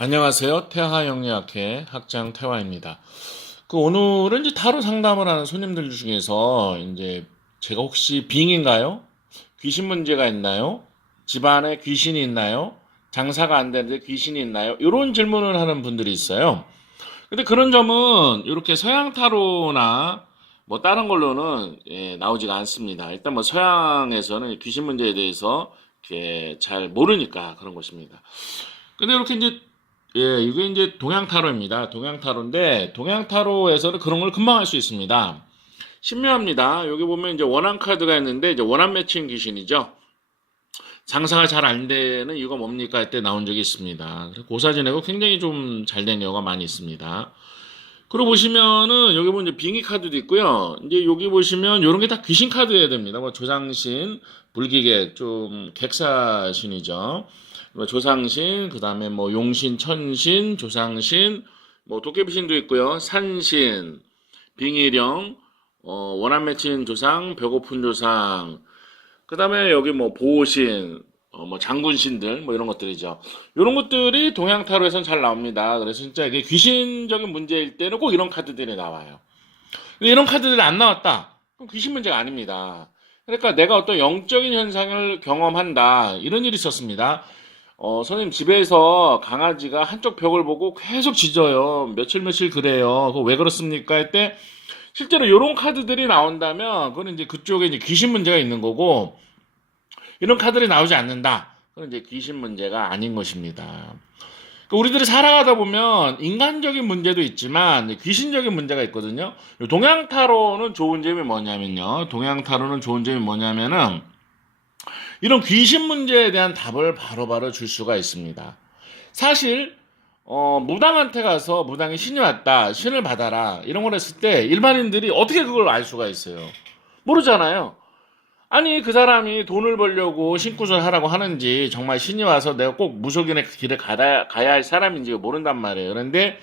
안녕하세요. 태화영리학회 학장 태화입니다. 오늘은 이제 타로 상담을 하는 손님들 중에서 이제 제가 혹시 빙인가요? 귀신 문제가 있나요? 집안에 귀신이 있나요? 장사가 안 되는데 귀신이 있나요? 이런 질문을 하는 분들이 있어요. 근데 그런 점은 이렇게 서양 타로나 뭐 다른 걸로는 나오지가 않습니다. 일단 뭐 서양에서는 귀신 문제에 대해서 이렇게 잘 모르니까 그런 것입니다. 근데 이렇게 이제 이게 이제 동양 타로입니다. 동양 타로인데 동양 타로에서는 그런 걸 금방 할 수 있습니다. 신묘합니다. 여기 보면 이제 원한 카드가 있는데 이제 원한 매칭 귀신이죠. 장사가 잘 안 되는 이유가 뭡니까? 할 때 나온 적이 있습니다. 고사 지내고 굉장히 좀 잘 된 경우가 많이 있습니다. 그리고 보시면은 여기 보면 이제 빙의 카드도 있고요. 이제 여기 보시면 이런 게 다 귀신 카드여야 됩니다. 뭐 조상신, 불기객, 좀 객사신이죠. 뭐 조상신, 그 다음에 뭐 용신, 천신, 조상신, 뭐 도깨비신도 있고요. 산신, 빙의령, 원한 맺힌 조상, 배고픈 조상, 그 다음에 여기 뭐 보호신, 뭐 장군신들, 뭐 이런 것들이죠. 이런 것들이 동양 타로에선 잘 나옵니다. 그래서 진짜 이게 귀신적인 문제일 때는 꼭 이런 카드들이 나와요. 근데 이런 카드들이 안 나왔다. 그럼 귀신 문제가 아닙니다. 그러니까 내가 어떤 영적인 현상을 경험한다. 이런 일이 있었습니다. 선생님 집에서 강아지가 한쪽 벽을 보고 계속 짖어요. 며칠 그래요. 그거 왜 그렇습니까? 할 때 실제로 이런 카드들이 나온다면 그건 이제 그쪽에 이제 귀신 문제가 있는 거고 이런 카드들이 나오지 않는다. 그건 이제 귀신 문제가 아닌 것입니다. 그러니까 우리들이 살아가다 보면 인간적인 문제도 있지만 귀신적인 문제가 있거든요. 동양 타로는 좋은 점이 뭐냐면요. 동양 타로는 좋은 점이 뭐냐면은 이런 귀신 문제에 대한 답을 바로바로 줄 수가 있습니다. 사실 무당한테 가서 무당이 신이 왔다, 신을 받아라 이런 걸 했을 때 일반인들이 어떻게 그걸 알 수가 있어요? 모르잖아요. 아니 그 사람이 돈을 벌려고 신구설 하라고 하는지 정말 신이 와서 내가 꼭 무속인의 길을 가야 할 사람인지 모른단 말이에요. 그런데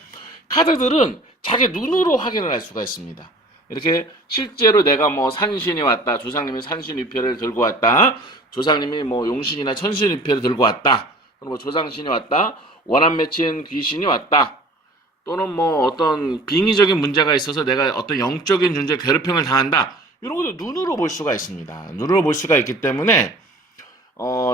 카드들은 자기 눈으로 확인을 할 수가 있습니다. 이렇게 실제로 내가 뭐 산신이 왔다, 조상님이 산신위패를 들고 왔다, 조상님이 뭐 용신이나 천신위패를 들고 왔다, 또는 뭐 조상신이 왔다, 원한 맺힌 귀신이 왔다, 또는 뭐 어떤 빙의적인 문제가 있어서 내가 어떤 영적인 존재 괴롭힘을 당한다. 이런 것도 눈으로 볼 수가 있습니다. 눈으로 볼 수가 있기 때문에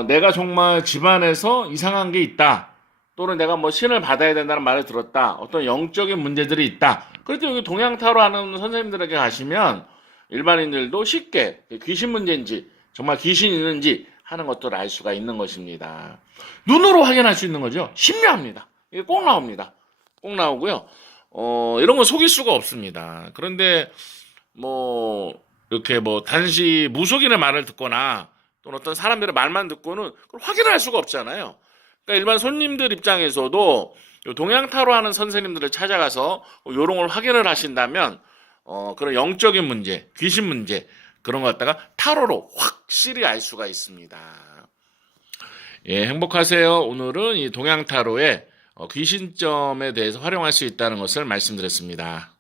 내가 정말 집안에서 이상한 게 있다. 또는 내가 뭐 신을 받아야 된다는 말을 들었다. 어떤 영적인 문제들이 있다. 그럴 때 여기 동양 타로 하는 선생님들에게 가시면 일반인들도 쉽게 귀신 문제인지 정말 귀신이 있는지 하는 것들을 알 수가 있는 것입니다. 눈으로 확인할 수 있는 거죠. 신묘합니다. 이게 꼭 나옵니다. 꼭 나오고요. 이런 건 속일 수가 없습니다. 그런데 뭐 이렇게 뭐 단지 무속인의 말을 듣거나 또는 어떤 사람들의 말만 듣고는 그걸 확인할 수가 없잖아요. 그러니까 일반 손님들 입장에서도 동양 타로 하는 선생님들을 찾아가서 요런 걸 확인을 하신다면 그런 영적인 문제, 귀신 문제 그런 거 갖다가 타로로 확실히 알 수가 있습니다. 예, 행복하세요. 오늘은 이 동양 타로의 귀신점에 대해서 활용할 수 있다는 것을 말씀드렸습니다.